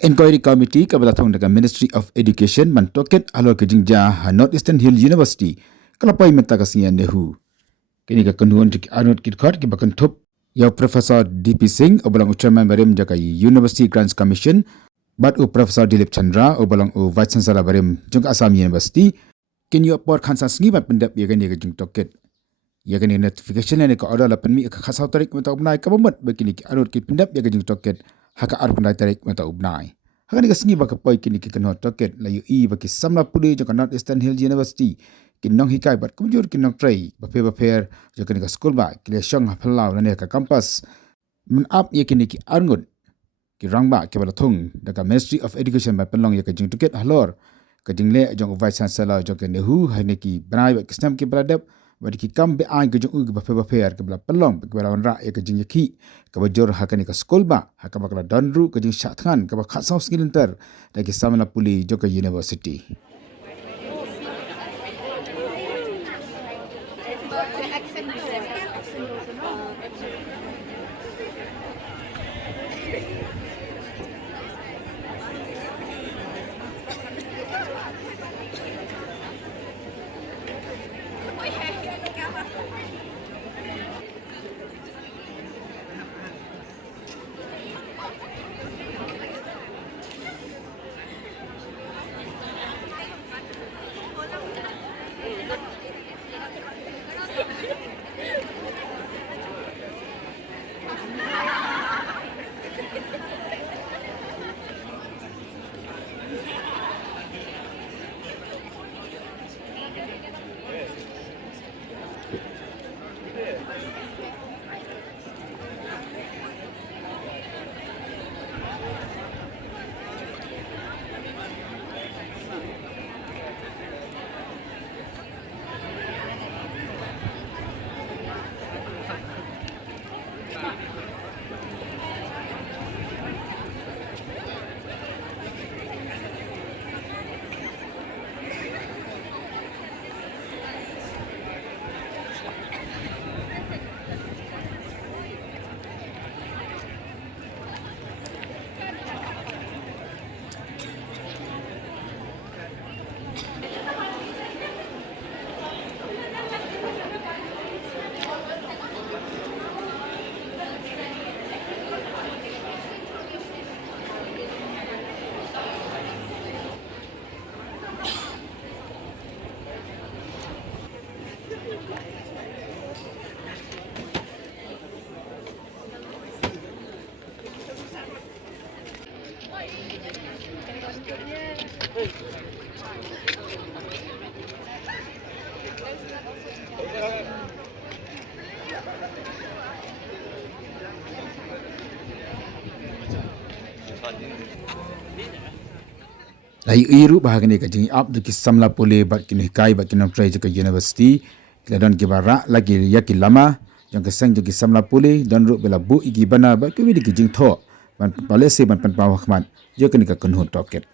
Inquiry Committee kabalatong daga Ministry of Education man Tohkit alor ke jingja North Eastern Hill University kalapai menta kasinya Nehu. Kini ka Kynhun jik anut kitkhot ki bakan thup ya Professor DP Singh obalang chairman barim jaga University Grants Commission bat Professor Dilip Chandra obalang Vice Chancellor barim jung Assam University kini por khansa sngi bat pendap ya gani ka jing Tohkit. Ya gani notification ne ka order la penmi ka khasau tarik menta ubnai ka bomot bakini ki anut ki pendap ya jing Tohkit haka arpandai tarik mata ubnai. Haka ni kasingi baka poi kini ki Kynhun Tohkit la UI baki Samla Pule jaka North Eastern Hill University ki Nonghikai bat kumjur ki Nongtrei bape jaka ni ka school ba ki Shong Phyllaw nane ka campus men up ye kini ki arngun ki rangba ki balathung daga Ministry of Education ba penlong ya ka jing Tohkit halor ka jingle jong Vice Chancellor jaka Nehu haine ki banai ba kisnam ki baladap badi ki kam be ai gejong ugi bape ke bela pelong ke bela wanra ya kejing yaki ke bajor hakani ka skol ba haka bakala donru kejing syatkan ke ba khasaw skilinter dagi Samla Pule joka University. Lai iru bahagani ka jing up ki Samla Pule bat Nonghikai bat Nongtrei jaka University kladon ki bara lagi yaki lama jang kesang jaki Samla Pule dan ru bela bu igi bana bat ki jing tho ban policy ban pan pawakmat jaka ni ka Kynhun Tohkit.